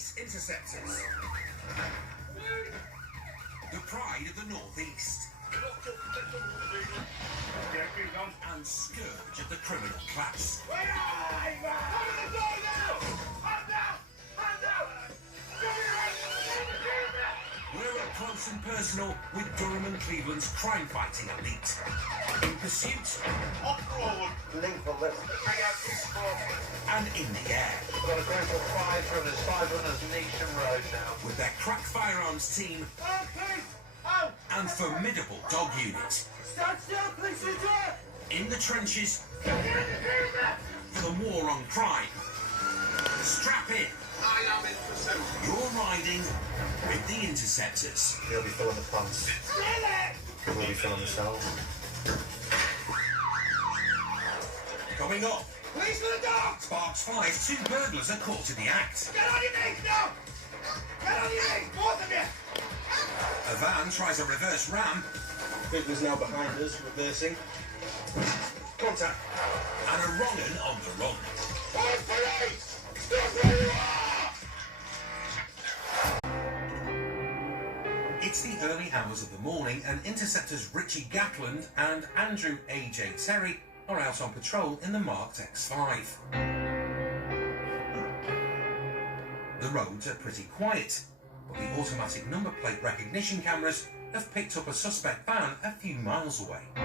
Police interceptors. The pride of the Northeast. And scourge of the criminal class. Open the door now! Hand out! We're up close and personal with Durham and Cleveland's crime-fighting elite. In pursuit. Off-road. And in the air. We've got to go for five runners, Nation Road now. With their crack firearms team. Oh, please! Oh! And formidable dog unit. Stand still, please, in the trenches for the war on crime. Strap in. I am in pursuit. You're riding with the Interceptors. You'll be filling the pants. We'll be filling the cells. Coming up. Police for the dog! Sparks flies, 2 burglars are caught in the act. Get on your knees now! Get on your knees, both of you! A van tries a reverse ram. Bigler's now behind us, reversing. Contact. And a wrong-un on the run. Police! Stop where you are! It's the early hours of the morning and Interceptors Richie Gatland and Andrew A.J. Terry are out on patrol in the marked X5. The roads are pretty quiet, but the automatic number plate recognition cameras have picked up a suspect van a few miles away. We've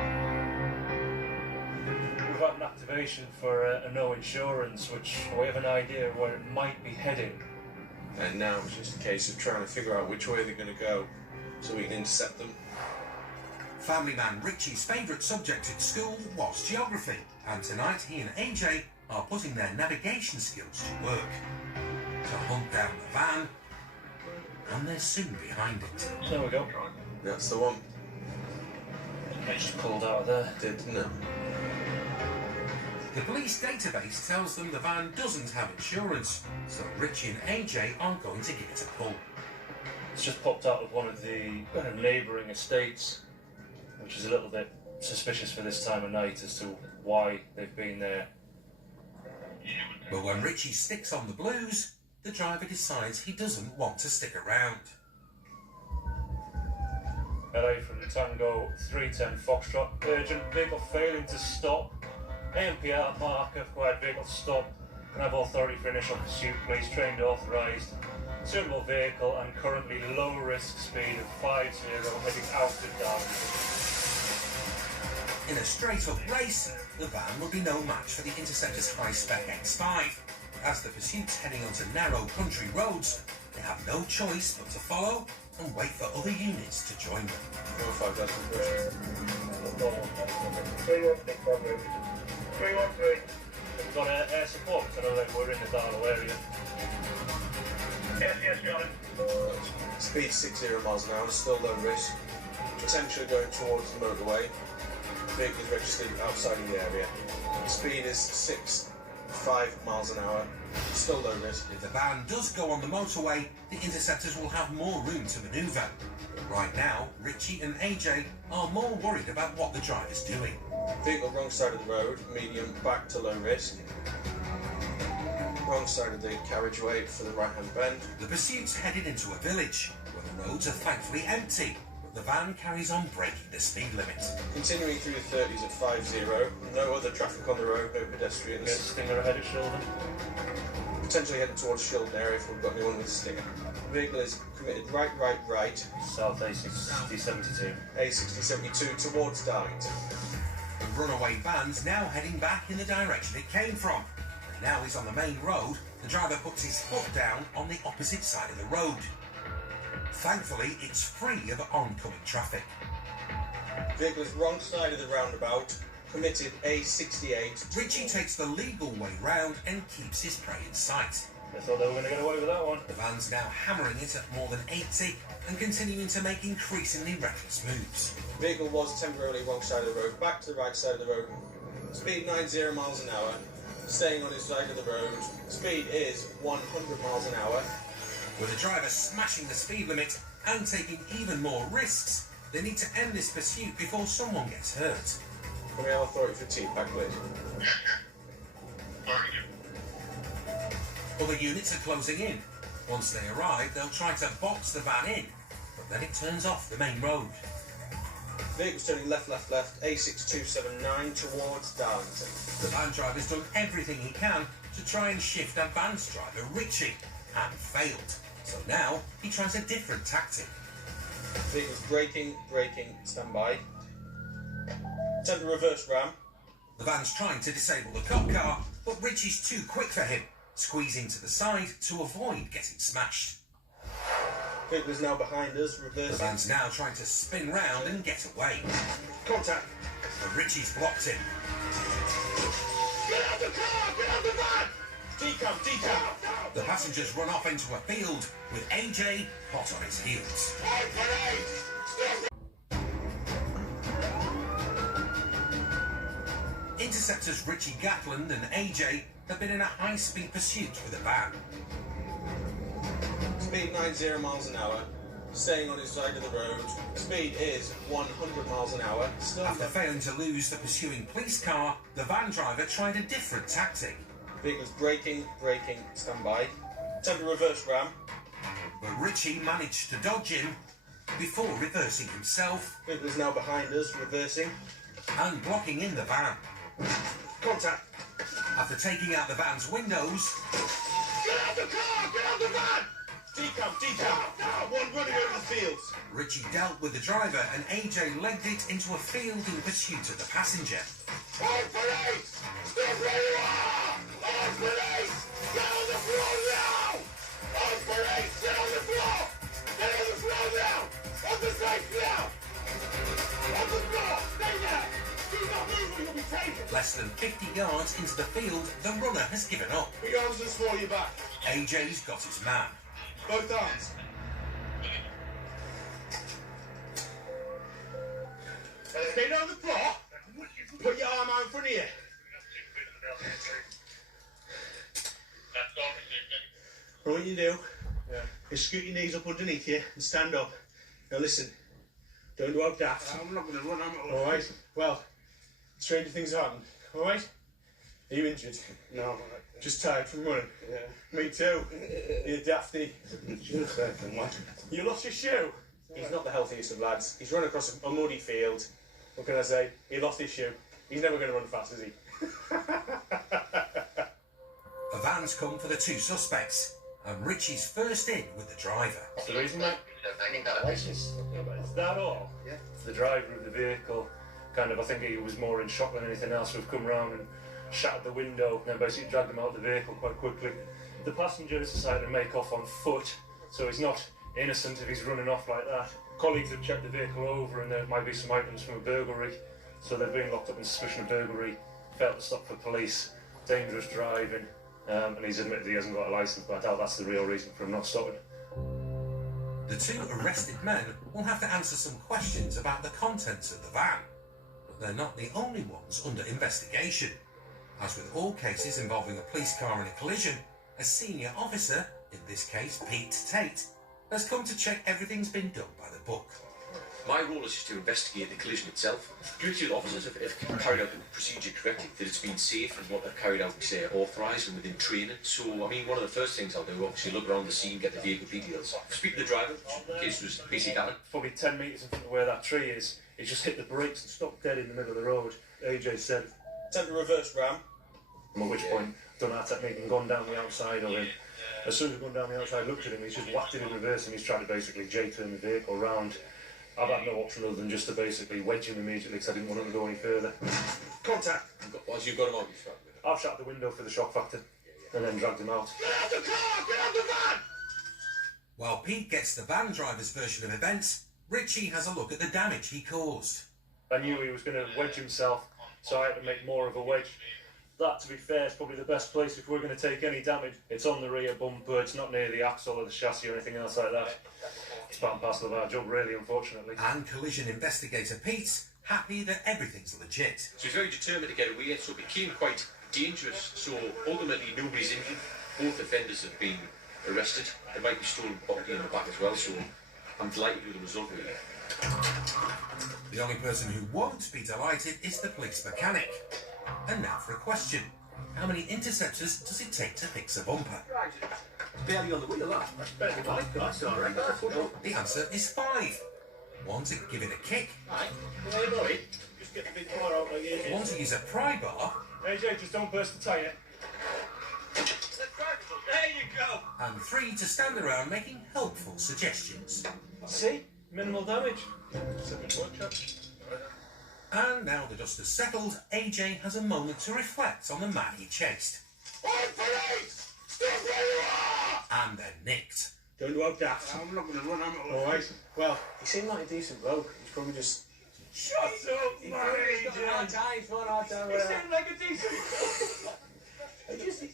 had an activation for a no insurance, which we have an idea where it might be heading. And now it's just a case of trying to figure out which way they're going to go so we can intercept them. Family man Richie's favourite subject at school was geography, and tonight he and AJ are putting their navigation skills to work. To hunt down the van, and they're soon behind it. There we go. That's the one. It just pulled out of there. Didn't it? The police database tells them the van doesn't have insurance, so Richie and AJ are going to give it a pull. It's just popped out of one of the neighbouring estates, which is a little bit suspicious for this time of night as to why they've been there. But when Richie sticks on the blues, the driver decides he doesn't want to stick around. LA from the Tango 310 Foxtrot. Urgent vehicle failing to stop. AMPR marker required vehicle to stop. Can I have authority for initial pursuit, please? Trained authorised. Suitable vehicle and currently low risk speed of 50 heading out to Darlington. In a straight-up race, the van will be no match for the Interceptor's high-spec X5. As the pursuit's heading onto narrow country roads, they have no choice but to follow and wait for other units to join them. 313. We've got air support, so I know that we're in the Darlow area. Yes, got it. Speed 60 miles an hour, still low risk. Potentially going towards the motorway. Vehicle is registered outside of the area. Speed is 5 miles an hour, still low risk. If the van does go on the motorway, the Interceptors will have more room to manoeuvre. But right now, Richie and AJ are more worried about what the driver's doing. Vehicle wrong side of the road, medium back to low risk. Wrong side of the carriageway for the right-hand bend. The pursuit's headed into a village, where the roads are thankfully empty, but the van carries on breaking the speed limit. Continuing through the 30s at 50, no other traffic on the road, no pedestrians. There's a stinger ahead of Shildon. Potentially heading towards Shildon area if we've got anyone with a stinger. Vehicle is committed right. South A6072. A6072 towards Darlington. The runaway van's now heading back in the direction it came from. And now he's on the main road, the driver puts his foot down on the opposite side of the road. Thankfully, it's free of oncoming traffic. Vehicle is wrong side of the roundabout, committed A68. Richie takes the legal way round and keeps his prey in sight. I thought they were going to get away with that one. The van's now hammering it at more than 80 and continuing to make increasingly reckless moves. Vehicle was temporarily wrong side of the road, back to the right side of the road. Speed 90 miles an hour, staying on his side of the road. Speed is 100 miles an hour. With the driver smashing the speed limit and taking even more risks, they need to end this pursuit before someone gets hurt. Can we have authority for T-Pack, please? Other units are closing in. Once they arrive, they'll try to box the van in, but then it turns off the main road. Vehicle's turning left, A6279 towards Darlington. The van driver's done everything he can to try and shift advance driver Richie, and failed. So now he tries a different tactic. Vehicle's braking, stand by. Attempt to reverse ram. The van's trying to disable the cop car, but Richie's too quick for him, squeezing to the side to avoid getting smashed. Vehicle is now behind us, The reversing. van's now trying to spin round and get away, Contact. but Richie's blocked him. Get out the car! Get out the van! Decam. The passengers run off into a field with AJ hot on his heels. Interceptors Richie Gatland and AJ have been in a high-speed pursuit with a van. Speed 90 miles an hour. Staying on his side of the road. Speed is 100 miles an hour. Still After failing to lose the pursuing police car, the van driver tried a different tactic. Vehicle's braking, stand by. Attempt to reverse ram. But Richie managed to dodge him before reversing himself Vehicle is now behind us, reversing. and blocking in the van. Contact. After taking out the van's windows, Get out the car! Get out the van! Decam. One running over the fields. Richie dealt with the driver and AJ legged it into a field in pursuit of the passenger. All police! Stay where you are! All police! Get on the floor now! All police! Get on the floor! Get on the floor now! On the safe now! On the floor! Stay there! Do not move or you'll be taken! Less than 50 yards into the field, the runner has given up. Put your arms and swallow your back. AJ's got his man. Both arms. Stay down on the floor. Put your arm out in front of you. What you do is scoot your knees up underneath you and stand up. Now listen, don't do out daft. I'm not going to run, I'm not Alright? Well, stranger things happen. Alright? Are you injured? No, Just tired from running? yeah. Me too. You dafty. What? You lost your shoe? He's not the healthiest of lads. He's run across a muddy field. What can I say? He lost his shoe. He's never going to run fast, is he? A van's come for the two suspects, and Richie's first in with the driver. What's the reason, mate? Is that all? Yeah. The driver of the vehicle, kind of, I think he was more in shock than anything else. We've come round and shattered the window and then basically dragged him out of the vehicle quite quickly. The passenger has decided to make off on foot, so he's not innocent if he's running off like that. Colleagues have checked the vehicle over and there might be some items from a burglary, so they've been locked up in suspicion of burglary, failed to stop for police, dangerous driving, and he's admitted he hasn't got a licence, but I doubt that's the real reason for him not stopping. The two arrested men will have to answer some questions about the contents of the van, but they're not the only ones under investigation. As with all cases involving a police car in a collision, a senior officer, in this case Pete Tate, has come to check everything's been done by the book. My role is just to investigate the collision itself. Duty of the officers have carried out the procedure correctly, that it's been safe and what they've carried out is authorised and within training. So, I mean, one of the first things I'll do, obviously, look around the scene, get the vehicle details. Speak to the driver, in case there was basic damage. Probably 10 metres in front of where that tree is, he just hit the brakes and stopped dead in the middle of the road. AJ said, Attempt to reverse ram. at which point, done that technique and gone down the outside of him. As soon as he's gone down the outside, looked at him, he's just whacked it in reverse and he's tried to basically J-turn the vehicle round. I've had no option other than just to basically wedge him immediately because I didn't want him to go any further. Contact. Once you've got him out, you start with it. I've shut the window for the shock factor and then dragged him out. Get out the car! Get out the van! While Pete gets the van driver's version of events, Richie has a look at the damage he caused. I knew he was going to wedge himself, so I had to make more of a wedge. That, to be fair, is probably the best place if we're going to take any damage. It's on the rear bumper, it's not near the axle or the chassis or anything else like that. It's part and parcel of our job, really, unfortunately. And collision investigator Pete's happy that everything's legit. So he's very determined to get away, so it became quite dangerous. So ultimately, nobody's injured. Both offenders have been arrested. There might be stolen property in the back as well, so I'm delighted with the result, really. The only person who won't be delighted is the police mechanic. And now for a question. How many interceptors does it take to fix a bumper? Barely on the wheel, that. That's better than mine. That's all right. That's all. The answer is 5. 1 to give it a kick, Right. There you go. Just get the big bar out like you 1 to use a pry bar, AJ, just don't burst the tyre. There you go. and 3 to stand around making helpful suggestions. See? Minimal damage. Second workshop. And now the dust has settled, AJ has a moment to reflect on the man he chased. Oi, police! Stop where you are! And then nicked. Don't do out that. I'm not going to run. I'm not alright. Well, he seemed like a decent bloke. He's probably just... Shut up, He's my got agent. one hard time. You sound like a decent.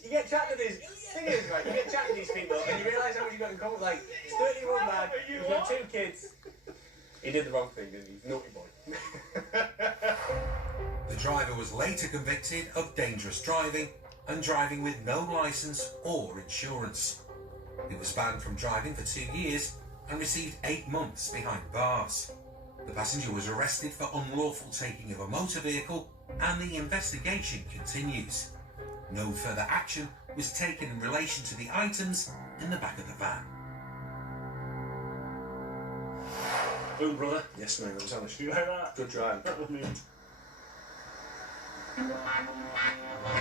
You get chatting to these... thing is, right, you get chatting to these people and you realise how much you got in common. Like, he's 31 man, he's got 2 kids. He did the wrong thing, didn't he? Naughty boy. The driver was later convicted of dangerous driving and driving with no licence or insurance. He was banned from driving for 2 years and received 8 months behind bars. The passenger was arrested for unlawful taking of a motor vehicle and the investigation continues. No further action was taken in relation to the items in the back of the van. Boom, brother. Yes, mate, that was honest. You like that? Good drive. That was me.